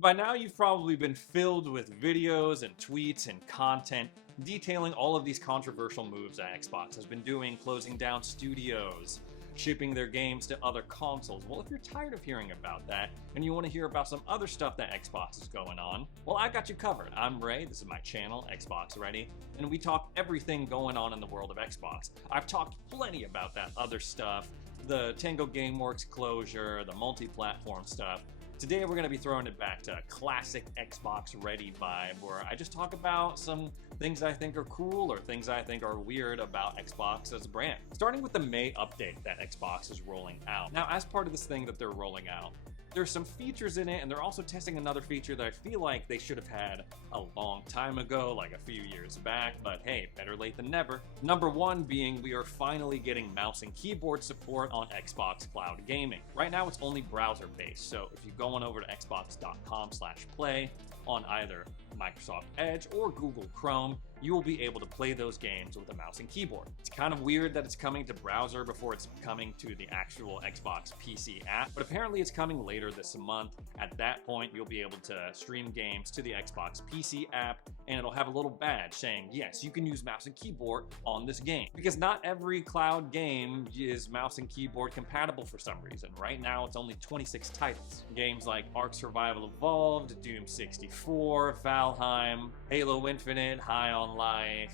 By now, you've probably been filled with videos and tweets and content detailing all of these controversial moves that Xbox has been doing, closing down studios, shipping their games to other consoles. Well, if you're tired of hearing about that and you want to hear about some other stuff that Xbox is going on, well, I got you covered. I'm Ray, this is my channel, Xbox Ready, and we talk everything going on in the world of Xbox. I've talked plenty about that other stuff, the Tango Gameworks closure, the multi-platform stuff. Today we're going to be throwing it back to a classic Xbox Ready vibe where I just talk about some things I think are cool or things I think are weird about Xbox as a brand. Starting with the May update that Xbox is rolling out. Now, as part of this thing that they're rolling out, there's some features in it, and they're also testing another feature that I feel like they should have had a long time ago, like a few years back, but hey, better late than never. Number one being we are finally getting mouse and keyboard support on Xbox Cloud Gaming. Right now it's only browser-based, so if you go on over to xbox.com/play on either Microsoft Edge or Google Chrome, you will be able to play those games with a mouse and keyboard. It's kind of weird that it's coming to browser before it's coming to the actual Xbox PC app, but apparently it's coming later this month. At that point, you'll be able to stream games to the Xbox PC app, and it'll have a little badge saying, yes, you can use mouse and keyboard on this game. Because not every cloud game is mouse and keyboard compatible for some reason. Right now, it's only 26 titles. Games like Ark Survival Evolved, Doom 64, Valheim, Halo Infinite, High on Life,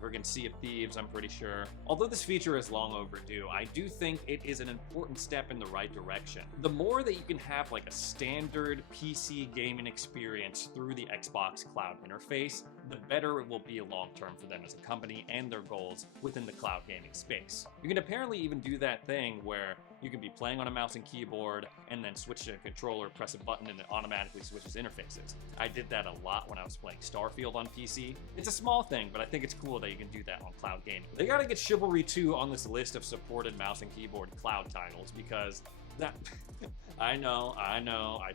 friggin' Sea of Thieves, I'm pretty sure. Although this feature is long overdue, I do think it is an important step in the right direction. The more that you can have like a standard PC gaming experience through the Xbox Cloud interface, the better it will be long-term for them as a company and their goals within the cloud gaming space. You can apparently even do that thing where you can be playing on a mouse and keyboard and then switch to a controller, press a button, and it automatically switches interfaces. I did that a lot when I was playing Starfield on PC. It's a small thing, but I think it's cool that you can do that on cloud gaming. They gotta get Chivalry 2 on this list of supported mouse and keyboard cloud titles because that... I know, I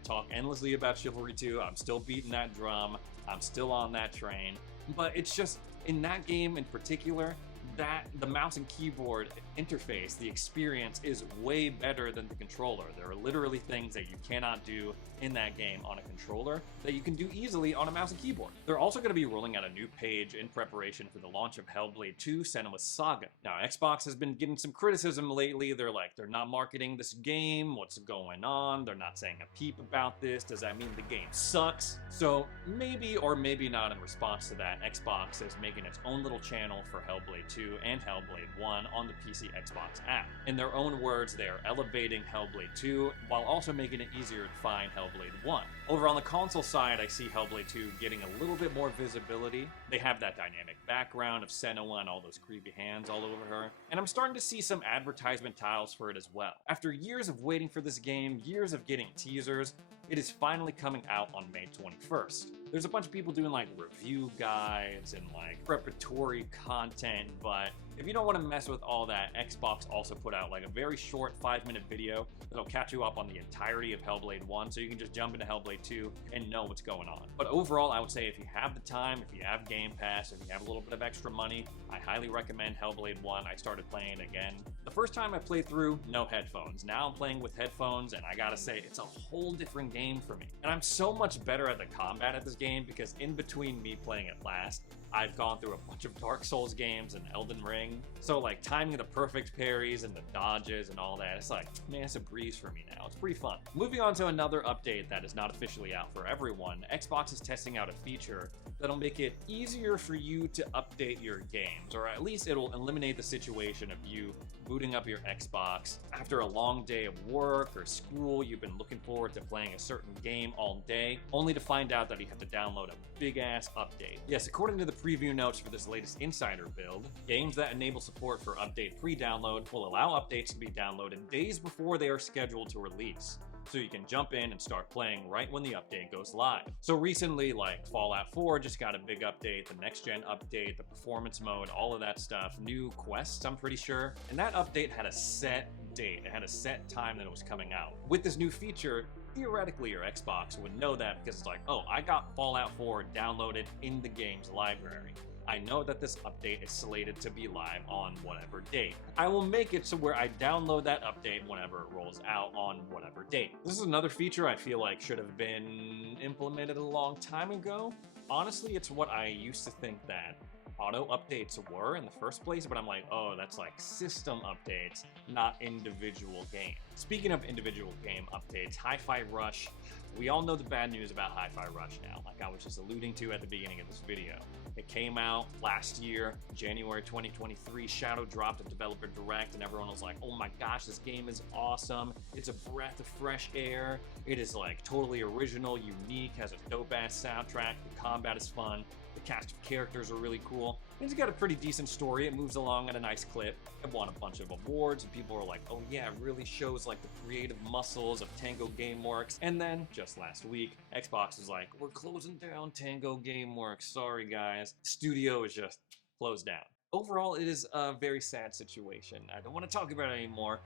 talk endlessly about Chivalry 2, I'm still beating that drum, I'm still on that train, but it's just, in that game in particular, that the mouse and keyboard interface, the experience is way better than the controller. There are literally things that you cannot do in that game on a controller that you can do easily on a mouse and keyboard. They're also going to be rolling out a new page in preparation for the launch of Hellblade 2: Senua's Saga. Now, Xbox has been getting some criticism lately. They're not marketing this game. What's going on? They're not saying a peep about this. Does that mean the game sucks? So maybe or maybe not in response to that, Xbox is making its own little channel for Hellblade 2 and Hellblade 1 on the PC Xbox app. In their own words, they are elevating Hellblade 2 while also making it easier to find Hellblade 1. Over on the console side, I see Hellblade 2 getting a little bit more visibility. They have that dynamic background of Senua and all those creepy hands all over her. And I'm starting to see some advertisement tiles for it as well. After years of waiting for this game, years of getting teasers, it is finally coming out on May 21st. There's a bunch of people doing like review guides and like preparatory content, but if you don't want to mess with all that, Xbox also put out like a very short 5-minute video that'll catch you up on the entirety of Hellblade 1, so you can just jump into Hellblade 2 and know what's going on. But overall, I would say if you have the time, if you have Game Pass, if you have a little bit of extra money, I highly recommend Hellblade 1. I started playing again. The first time I played through, no headphones. Now I'm playing with headphones, and I gotta say, it's a whole different game for me. And I'm so much better at the combat at this game because in between me playing it last, I've gone through a bunch of Dark Souls games and Elden Ring. So like timing the perfect parries and the dodges and all that, it's like, man, it's a breeze for me now. It's pretty fun. Moving on to another update that is not officially out for everyone, Xbox is testing out a feature that'll make it easier for you to update your games, or at least it'll eliminate the situation of you booting up your Xbox after a long day of work or school. You've been looking forward to playing a certain game all day, only to find out that you have to download a big-ass update. Yes, according to the preview notes for this latest Insider build, games that enable support for update pre-download will allow updates to be downloaded days before they are scheduled to release, so you can jump in and start playing right when the update goes live. So recently, like Fallout 4 just got a big update, the next-gen update, the performance mode, all of that stuff, new quests, I'm pretty sure, and that update had a set date. It had a set time that it was coming out. With this new feature, theoretically your Xbox would know that because it's like, oh, I got Fallout 4 downloaded in the game's library. I know that this update is slated to be live on whatever date. I will make it so where I download that update whenever it rolls out on whatever date. This is another feature I feel like should have been implemented a long time ago. Honestly, it's what I used to think that auto updates were in the first place, but I'm like, oh, that's like system updates, not individual game. Speaking of individual game updates, Hi-Fi Rush, we all know the bad news about Hi-Fi Rush now, like I was just alluding to at the beginning of this video. It came out last year, January 2023, Shadow dropped a developer direct, and everyone was like, oh my gosh, this game is awesome. It's a breath of fresh air. It is like totally original, unique, has a dope ass soundtrack, the combat is fun. The cast of characters are really cool. It's got a pretty decent story. It moves along at a nice clip. It won a bunch of awards, and people are like, oh yeah, it really shows like the creative muscles of Tango Gameworks. And then, just last week, Xbox is like, we're closing down Tango Gameworks. Sorry guys. The studio is just closed down. Overall, it is a very sad situation. I don't want to talk about it anymore.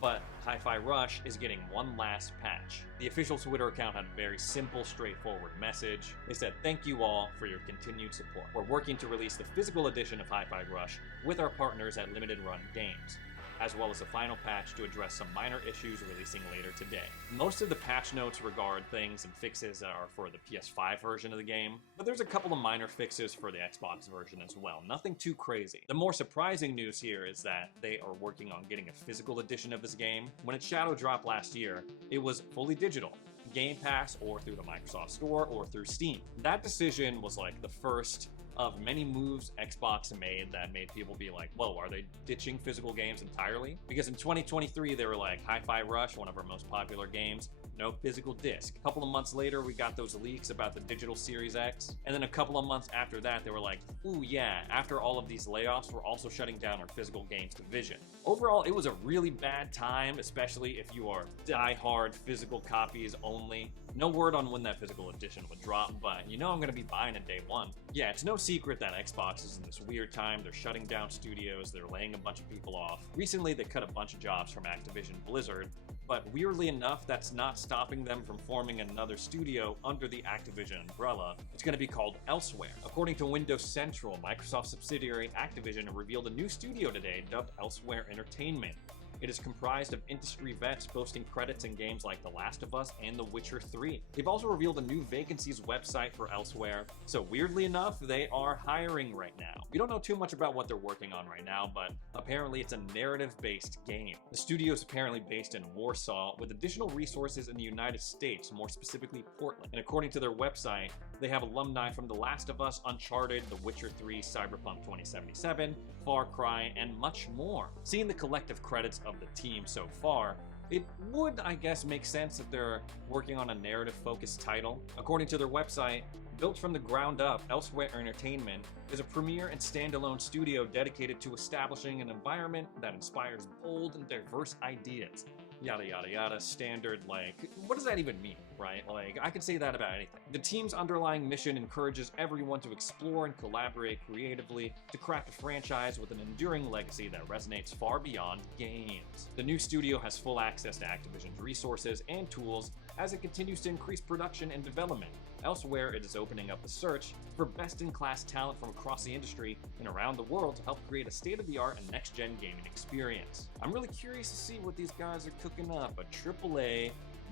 But Hi-Fi Rush is getting one last patch. The official Twitter account had a very simple, straightforward message. They said, thank you all for your continued support. We're working to release the physical edition of Hi-Fi Rush with our partners at Limited Run Games, as well as a final patch to address some minor issues releasing later today. Most of the patch notes regard things and fixes that are for the PS5 version of the game, but there's a couple of minor fixes for the Xbox version as well. Nothing too crazy. The more surprising news here is that they are working on getting a physical edition of this game. When its Shadow dropped last year, it was fully digital. Game Pass, or through the Microsoft Store, or through Steam. That decision was like the first of many moves Xbox made that made people be like, whoa, are they ditching physical games entirely? Because in 2023, they were like, Hi-Fi Rush, one of our most popular games, no physical disc. A couple of months later, we got those leaks about the digital Series X. And then a couple of months after that, they were like, ooh yeah, after all of these layoffs, we're also shutting down our physical games division. Overall, it was a really bad time, especially if you are die-hard physical copies only. No word on when that physical edition would drop, but you know I'm gonna be buying it day one. Yeah, it's no secret that Xbox is in this weird time. They're shutting down studios, they're laying a bunch of people off. Recently, they cut a bunch of jobs from Activision Blizzard, but weirdly enough, that's not stopping them from forming another studio under the Activision umbrella. It's going to be called Elsewhere. According to Windows Central, Microsoft subsidiary Activision revealed a new studio today dubbed Elsewhere Entertainment. It is comprised of industry vets boasting credits in games like The Last of Us and The Witcher 3. They've also revealed a new vacancies website for Elsewhere, so weirdly enough, they are hiring right now. We don't know too much about what they're working on right now, but apparently it's a narrative-based game. The studio is apparently based in Warsaw, with additional resources in the United States, more specifically Portland. And according to their website, they have alumni from The Last of Us, Uncharted, The Witcher 3, Cyberpunk 2077, Far Cry, and much more. Seeing the collective credits of the team so far, it would, I guess, make sense that they're working on a narrative-focused title. According to their website, built from the ground up, Elsewhere Entertainment is a premier and standalone studio dedicated to establishing an environment that inspires bold and diverse ideas. Yada yada yada, standard, like, what does that even mean, right? Like, I could say that about anything. The team's underlying mission encourages everyone to explore and collaborate creatively to craft a franchise with an enduring legacy that resonates far beyond games. The new studio has full access to Activision's resources and tools as it continues to increase production and development. Elsewhere, it is opening up the search for best-in-class talent from across the industry and around the world to help create a state-of-the-art and next-gen gaming experience. I'm really curious to see what these guys are cooking up, a AAA,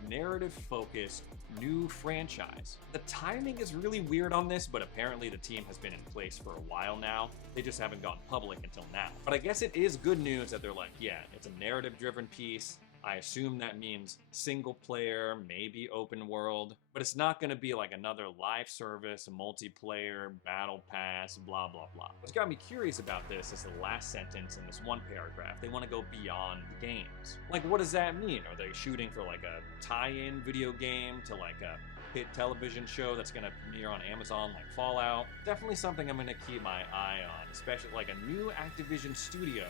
narrative-focused, new franchise. The timing is really weird on this, but apparently the team has been in place for a while now. They just haven't gone public until now. But I guess it is good news that they're like, yeah, it's a narrative-driven piece. I assume that means single player, maybe open world, but it's not going to be like another live service, multiplayer, battle pass, blah, blah, blah. What's got me curious about this is the last sentence in this one paragraph. They want to go beyond the games. Like, what does that mean? Are they shooting for like a tie-in video game to like a hit television show that's going to premiere on Amazon like Fallout? Definitely something I'm going to keep my eye on, especially like a new Activision studio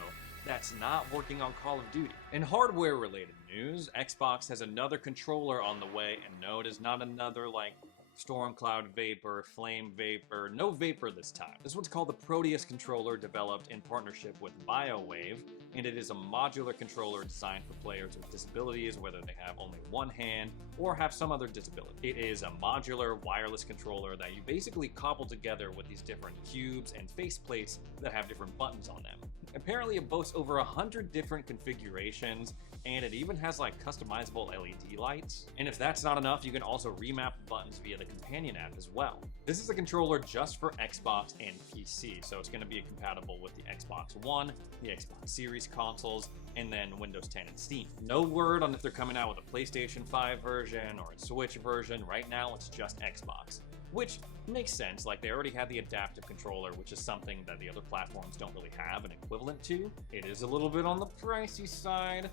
that's not working on Call of Duty. In hardware-related news, Xbox has another controller on the way, and no, it is not another, like, Stormcloud Vapor, Flame Vapor, no Vapor this time. This one's called the Proteus controller, developed in partnership with BioWave, and it is a modular controller designed for players with disabilities, whether they have only one hand or have some other disability. It is a modular wireless controller that you basically cobble together with these different cubes and faceplates that have different buttons on them. Apparently it boasts over 100 different configurations, and it even has like customizable LED lights. And if that's not enough, you can also remap the buttons via the companion app as well. This is a controller just for Xbox and PC, so it's going to be compatible with the Xbox One, the Xbox Series consoles, and then Windows 10 and Steam. No word on if they're coming out with a PlayStation 5 version or a Switch version. Right now it's just Xbox, which makes sense. Like, they already had the adaptive controller, which is something that the other platforms don't really have an equivalent to. It is a little bit on the pricey side.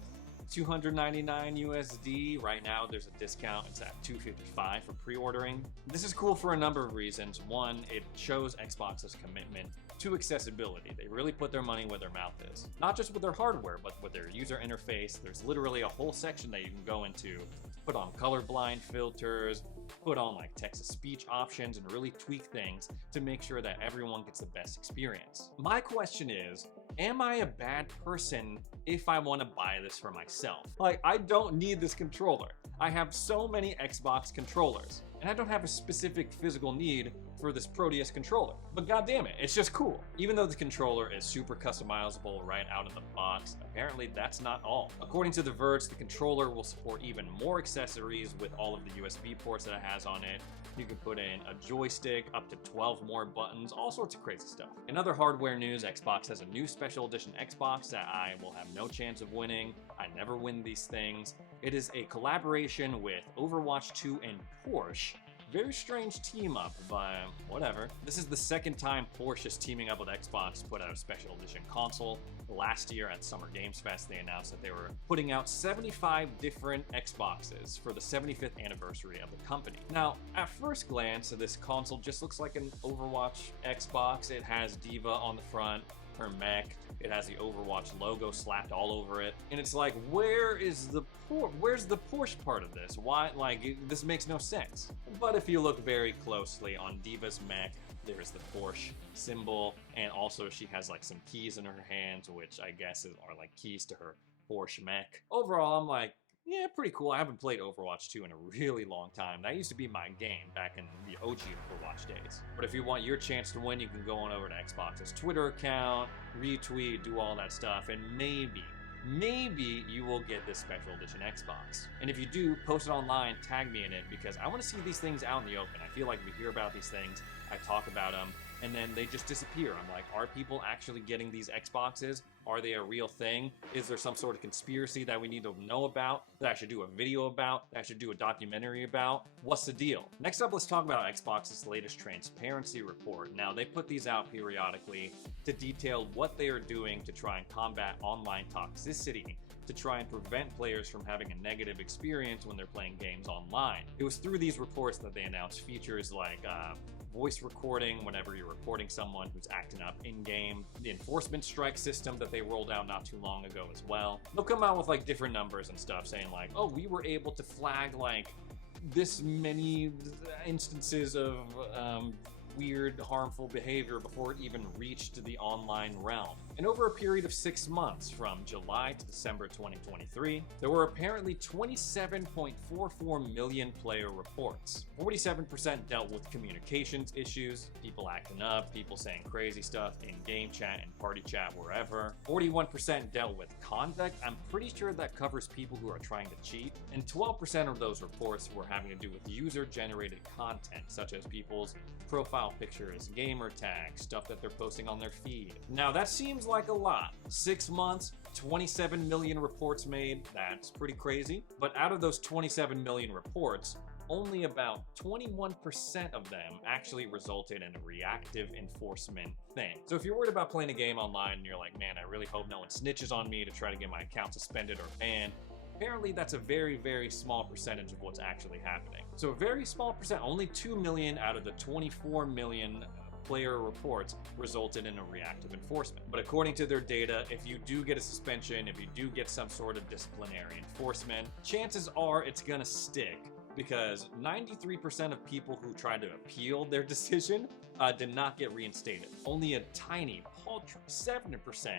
$299 USD. Right now there's a discount. It's at $255 for pre-ordering. This is cool for a number of reasons. One, it shows Xbox's commitment to accessibility. They really put their money where their mouth is. Not just with their hardware, but with their user interface. There's literally a whole section that you can go into, put on colorblind filters, put on like text-to-speech options, and really tweak things to make sure that everyone gets the best experience. My question is, am I a bad person if I want to buy this for myself? Like, I don't need this controller. I have so many Xbox controllers, and I don't have a specific physical need for this Proteus controller. But goddamn it, it's just cool. Even though the controller is super customizable right out of the box, apparently that's not all. According to The Verge, the controller will support even more accessories with all of the USB ports that it has on it. You can put in a joystick, up to 12 more buttons, all sorts of crazy stuff. In other hardware news, Xbox has a new special edition Xbox that I will have no chance of winning. I never win these things. It is a collaboration with Overwatch 2 and Porsche. Very strange team up, but whatever. This is the second time Porsche is teaming up with Xbox to put out a special edition console. Last year at Summer Games Fest, they announced that they were putting out 75 different Xboxes for the 75th anniversary of the company. Now, at first glance, this console just looks like an Overwatch Xbox. It has D.Va on the front, her mech. It has the Overwatch logo slapped all over it. And it's like, where's the Porsche part of this? Why, like, this makes no sense. But if you look very closely on D.Va's mech, there's the Porsche symbol, and also she has like some keys in her hands, which I guess are like keys to her Porsche mech. Overall, I'm like, yeah, pretty cool. I haven't played Overwatch 2 in a really long time. That used to be my game back in the OG Overwatch days. But if you want your chance to win, you can go on over to Xbox's Twitter account, retweet, do all that stuff, and maybe you will get this special edition Xbox. And if you do, post it online, tag me in it, because I want to see these things out in the open. I feel like we hear about these things, I talk about them, and then they just disappear. I'm like, are people actually getting these Xboxes? Are they a real thing? Is there some sort of conspiracy that we need to know about, that I should do a video about, that I should do a documentary about? What's the deal? Next up, let's talk about Xbox's latest transparency report. Now, they put these out periodically to detail what they are doing to try and combat online toxicity, to try and prevent players from having a negative experience when they're playing games online. It was through these reports that they announced features like voice recording whenever you're reporting someone who's acting up in-game, the enforcement strike system that they rolled out not too long ago as well. They'll come out with like different numbers and stuff saying like, oh, we were able to flag like this many instances of weird, harmful behavior before it even reached the online realm. And over a period of 6 months, from July to December 2023, there were apparently 27.44 million player reports. 47% dealt with communications issues, people acting up, people saying crazy stuff in game chat and party chat, wherever. 41% dealt with conduct. I'm pretty sure that covers people who are trying to cheat. And 12% of those reports were having to do with user-generated content, such as people's profile pictures, gamer tags, stuff that they're posting on their feed. Now that seems like a lot. 6 months, 27 million reports made, that's pretty crazy. But out of those 27 million reports, only about 21% of them actually resulted in a reactive enforcement thing. So if you're worried about playing a game online and you're like, man, I really hope no one snitches on me to try to get my account suspended or banned, apparently that's a very, very small percentage of what's actually happening. So a very small percent, only 2 million out of the 24 million player reports resulted in a reactive enforcement. But according to their data, if you do get a suspension, if you do get some sort of disciplinary enforcement, chances are it's gonna stick because 93% of people who tried to appeal their decision did not get reinstated. Only a tiny, paltry 7%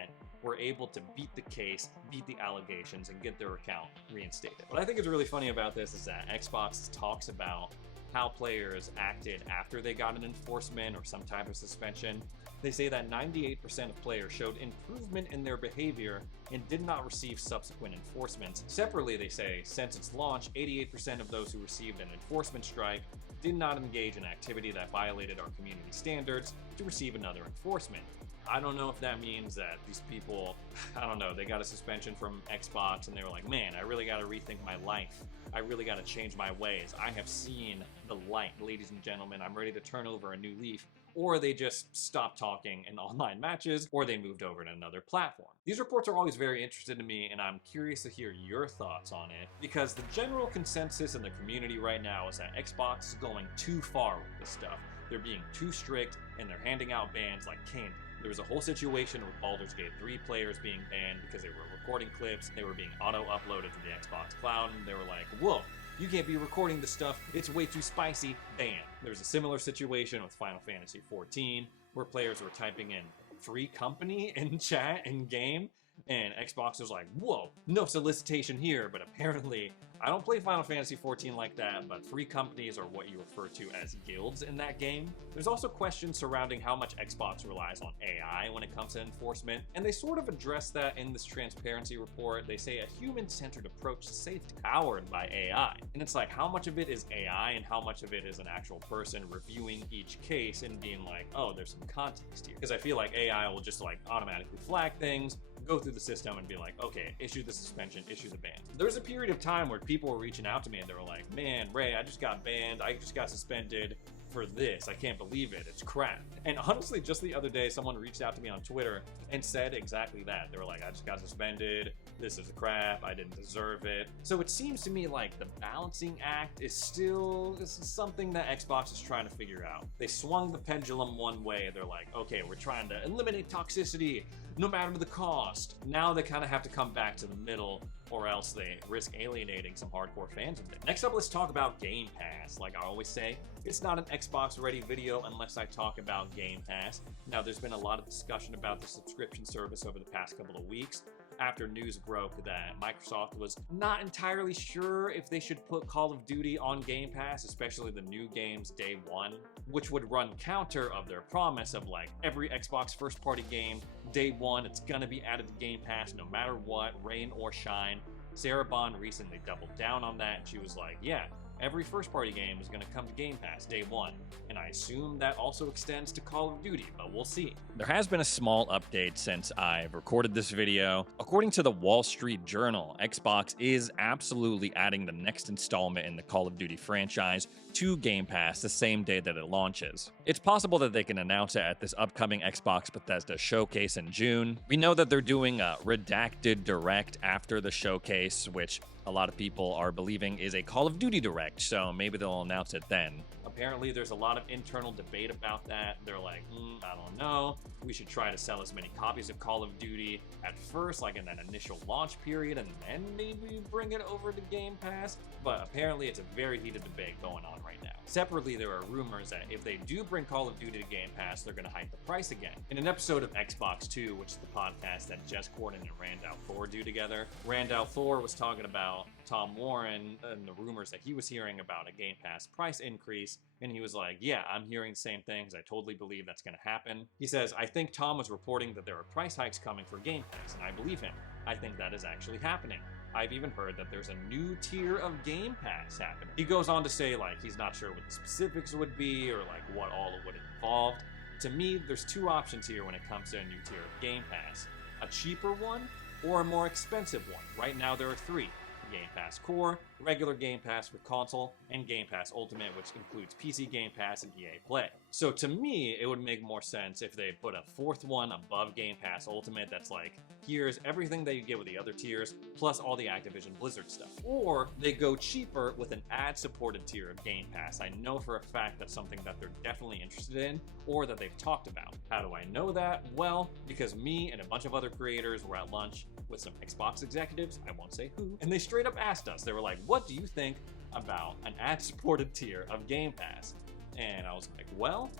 were able to beat the case, beat the allegations, and get their account reinstated. What I think is really funny about this is that Xbox talks about how players acted after they got an enforcement or some type of suspension. They say that 98% of players showed improvement in their behavior and did not receive subsequent enforcements. Separately, they say, since its launch, 88% of those who received an enforcement strike did not engage in activity that violated our community standards to receive another enforcement. I don't know if that means that these people, I don't know, they got a suspension from Xbox and they were like, man, I really got to rethink my life. I really got to change my ways. I have seen the light, ladies and gentlemen. I'm ready to turn over a new leaf. Or they just stopped talking in online matches, or they moved over to another platform. These reports are always very interesting to me, and I'm curious to hear your thoughts on it, because the general consensus in the community right now is that Xbox is going too far with this stuff. They're being too strict, and they're handing out bans like candy. There was a whole situation with Baldur's Gate 3 players being banned because they were recording clips, they were being auto-uploaded to the Xbox Cloud, and they were like, whoa, you can't be recording this stuff, it's way too spicy, ban. There was a similar situation with Final Fantasy XIV, where players were typing in free company in chat in-game, and Xbox was like, whoa, no solicitation here, but apparently, I don't play Final Fantasy XIV like that, but free companies are what you refer to as guilds in that game. There's also questions surrounding how much Xbox relies on AI when it comes to enforcement, and they sort of address that in this transparency report. They say a human-centered approach is safe powered by AI. And it's like, how much of it is AI and how much of it is an actual person reviewing each case and being like, oh, there's some context here. Because I feel like AI will just like automatically flag things, go through the system and be like, okay, issue the suspension, issue the ban. There was a period of time where people were reaching out to me and they were like, man, Ray, I just got banned, I just got suspended for this, I can't believe it, it's crap. And honestly, just the other day, someone reached out to me on Twitter and said exactly that. They were like, I just got suspended, this is crap, I didn't deserve it. So it seems to me like the balancing act is still something that Xbox is trying to figure out. They swung the pendulum one way, they're like, okay, we're trying to eliminate toxicity, no matter the cost. Now they kind of have to come back to the middle, or else they risk alienating some hardcore fans of it. Next up, let's talk about Game Pass. Like I always say, it's not an Xbox ready video unless I talk about Game Pass. Now, there's been a lot of discussion about the subscription service over the past couple of weeks, after news broke that Microsoft was not entirely sure if they should put Call of Duty on Game Pass, especially the new games day one, which would run counter of their promise of like every Xbox first party game, day one, it's gonna be added to Game Pass no matter what, rain or shine. Sarah Bond recently doubled down on that and she was like, yeah, every first-party game is going to come to Game Pass day one, and I assume that also extends to Call of Duty, but we'll see. There has been a small update since I've recorded this video. According to the Wall Street Journal, Xbox is absolutely adding the next installment in the Call of Duty franchise to Game Pass the same day that it launches. It's possible that they can announce it at this upcoming Xbox Bethesda showcase in June. We know that they're doing a redacted direct after the showcase, which a lot of people are believing is a Call of Duty direct, so maybe they'll announce it then. Apparently, there's a lot of internal debate about that. They're like, I don't know. We should try to sell as many copies of Call of Duty at first, like in that initial launch period, and then maybe bring it over to Game Pass. But apparently, it's a very heated debate going on right now. Separately, there are rumors that if they do bring Call of Duty to Game Pass, they're going to hike the price again. In an episode of Xbox 2, which is the podcast that Jess Corden and Randall Thor do together, Randall Thor was talking about Tom Warren and the rumors that he was hearing about a Game Pass price increase, and he was like, yeah, I'm hearing the same things. I totally believe that's going to happen. He says, I think Tom was reporting that there are price hikes coming for Game Pass, and I believe him. I think that is actually happening. I've even heard that there's a new tier of Game Pass happening. He goes on to say, like, he's not sure what the specifics would be or, like, what all it would involve. To me, there's two options here when it comes to a new tier of Game Pass. A cheaper one or a more expensive one. Right now, there are three. Game Pass Core, regular Game Pass with console, and Game Pass Ultimate, which includes PC Game Pass and EA Play. So to me, it would make more sense if they put a fourth one above Game Pass Ultimate that's like, here's everything that you get with the other tiers, plus all the Activision Blizzard stuff. Or they go cheaper with an ad-supported tier of Game Pass. I know for a fact that's something that they're definitely interested in, or that they've talked about. How do I know that? Well, because me and a bunch of other creators were at lunch with some Xbox executives, I won't say who, and they straight up asked us, they were like, what do you think about an ad-supported tier of Game Pass. And I was like, well,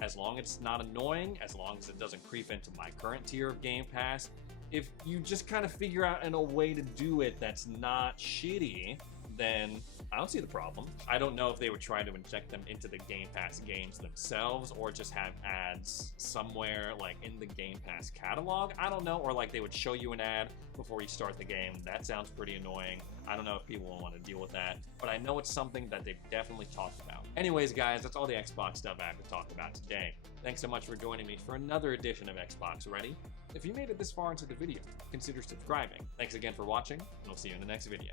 as long as it's not annoying, as long as it doesn't creep into my current tier of Game Pass, if you just kind of figure out a way to do it that's not shitty, then I don't see the problem. I don't know if they would try to inject them into the Game Pass games themselves or just have ads somewhere like in the Game Pass catalog. I don't know, or like they would show you an ad before you start the game. That sounds pretty annoying. I don't know if people will want to deal with that, but I know it's something that they've definitely talked about. Anyways, guys, that's all the Xbox stuff I have to talk about today. Thanks so much for joining me for another edition of Xbox Ready. If you made it this far into the video, consider subscribing. Thanks again for watching, and I'll see you in the next video.